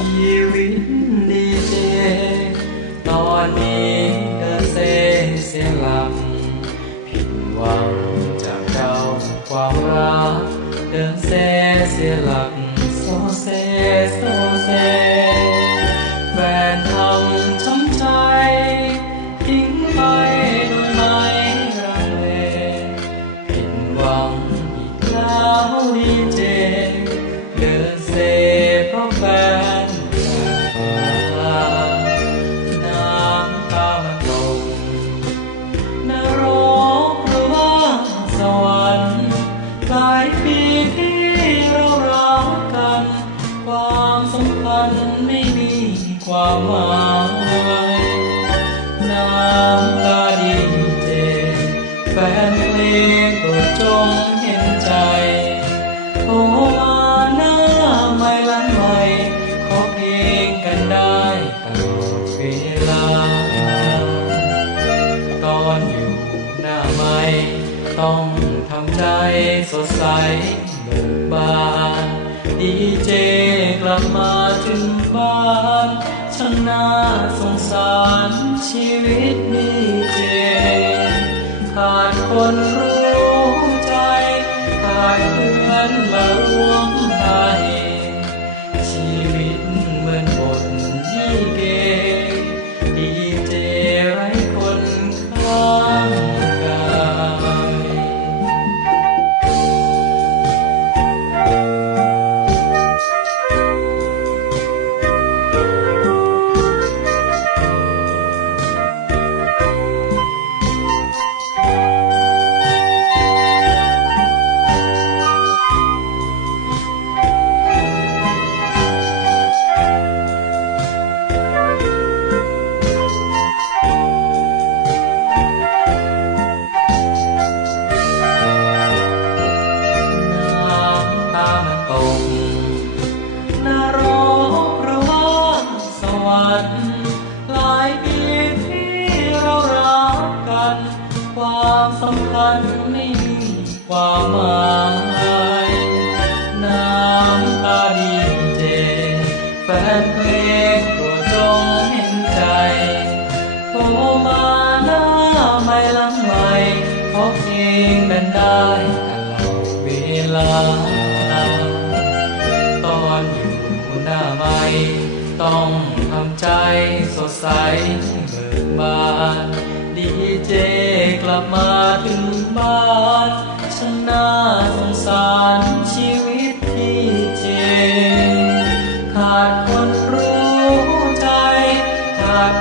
ชีวิตดีเจ ตอนนี้เธเซเสหลังผิดหวังจากเจ้ความรักเธอเซเสหลักโซเซเซ ความหมายน้ำตาดีเจแฟนเพลงโปรดจงเห็นใจโทรมาหน้าไม่ลังไม่ขอเพลงกันได้ตลอดเวลา ตอนอยู่หน้าไม่ต้องทำใจสดใสเบิกบาน ดีเจกลับมาถึงบ้านช่างน่าสงสารชีวิตดีเจ ขาดคนรู้ใจ ขาดเพื่อนมาร่วม สัมพันธ์ไม่มีความหมายน้ำตาดีเจแฟนเพลงโปรดจงเห็นใจโทรมาหน้าไม่ลังไม่เพราะเพลงนั้นได้ตลอดเวลา ตอนอยู่หน้าไม่ต้องทำใจสดใสเบิกบาน ดีเจกลับมาถึงบ้านฉันน่าสงสารชีวิตที่เจขาดคนรู้ใจขาด